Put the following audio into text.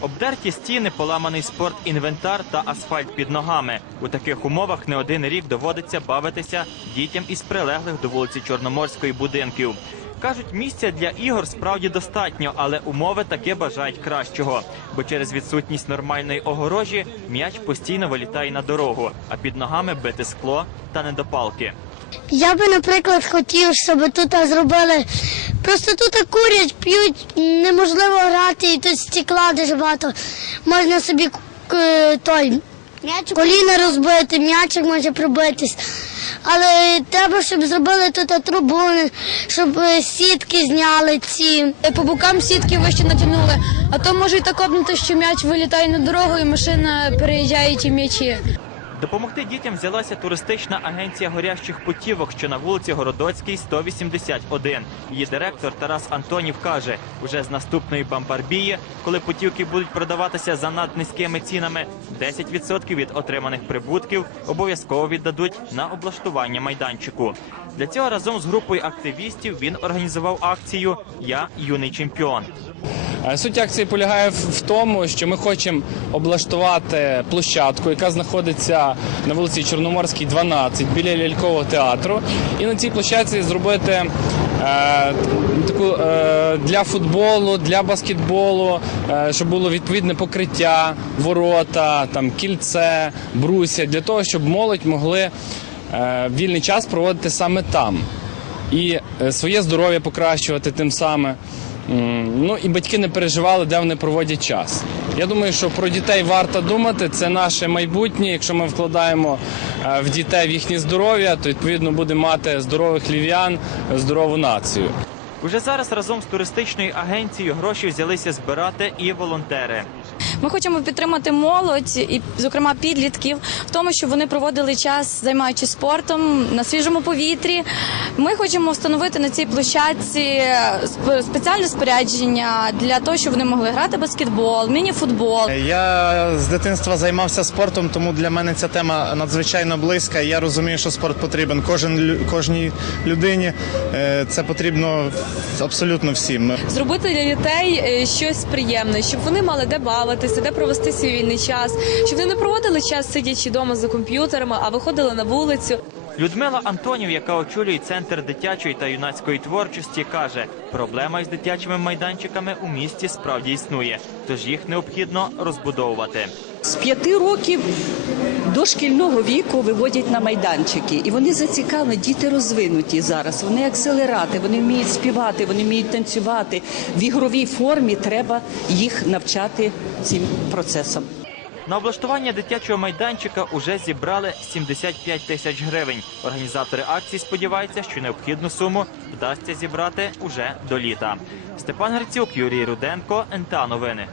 Обдерті стіни, поламаний спортінвентар та асфальт під ногами. У таких умовах не один рік доводиться бавитися дітям із прилеглих до вулиці Чорноморської будинків. Кажуть, місця для ігор справді достатньо, але умови таки бажають кращого. Бо через відсутність нормальної огорожі м'яч постійно вилітає на дорогу, а під ногами бити скло та недопалки. Я би, наприклад, хотів, щоб тут зробили. Просто тут курять, п'ють, неможливо грати, і тут стекла дуже багато. Можна собі к- той коліна розбити, м'ячик може пробитись. Але треба, щоб зробили тут трибуни, щоб е, сітки зняли ці. По бокам сітки вище натягнули, а то може і так обнути, що м'яч вилітає на дорогу і машина переїжджає ті м'ячі. Допомогти дітям взялася туристична агенція горящих путівок, що на вулиці Городоцькій, 181. Її директор Тарас Антонів каже, уже з наступної бамбарбії, коли путівки будуть продаватися за наднизькими цінами, 10% від отриманих прибутків обов'язково віддадуть на облаштування майданчику. Для цього разом з групою активістів він організував акцію Я юний чемпіон. Е, Суть акції полягає в тому, що ми хочемо облаштувати площадку, яка знаходиться на вулиці Чорноморській, 12, біля лялькового театру. І на цій площадці зробити е, таку е, для футболу, для баскетболу, е, щоб було відповідне покриття, ворота, там кільце, бруся, для того, щоб молодь могли е, вільний час проводити саме там і е, своє здоров'я покращувати тим самим. Ну і батьки не переживали, де вони проводять час. Я думаю, що про дітей варто думати. Це наше майбутнє. Якщо ми вкладаємо е, в дітей в їхнє здоров'я, то відповідно будемо мати здорових лів'ян, здорову націю. Уже зараз разом з туристичною агенцією гроші взялися збирати і волонтери. Ми хочемо підтримати молодь і, зокрема, підлітків в тому, щоб вони проводили час, займаючись спортом на свіжому повітрі. Ми хочемо встановити на цій площадці спеціальне спорядження для того, щоб вони могли грати баскетбол, міні-футбол. Я з дитинства займався спортом, тому для мене ця тема надзвичайно близька. Я розумію, що спорт потрібен кожен кожній людині. Е, Це потрібно абсолютно всім. зробити для дітей е, щось приємне, щоб вони мали де бавитися, де провести свій вільний час, щоб вони не проводили час сидячи вдома за комп'ютерами, а виходили на вулицю. Людмила Антонів, яка очолює центр дитячої та юнацької творчості, каже, проблема із дитячими майданчиками у місті справді існує, тож їх необхідно розбудовувати. З п'яти років до шкільного віку виводять на майданчики, і вони зацікавлені. Діти розвинуті зараз. Вони акселерати, вони вміють співати, вони вміють танцювати. В ігровій формі треба їх навчати цим процесам. На облаштування дитячого майданчика уже зібрали 75 тисяч гривень. Організатори акції сподіваються, що необхідну суму вдасться зібрати уже до літа. Степан Грицюк, Юрій Руденко, НТА Новини.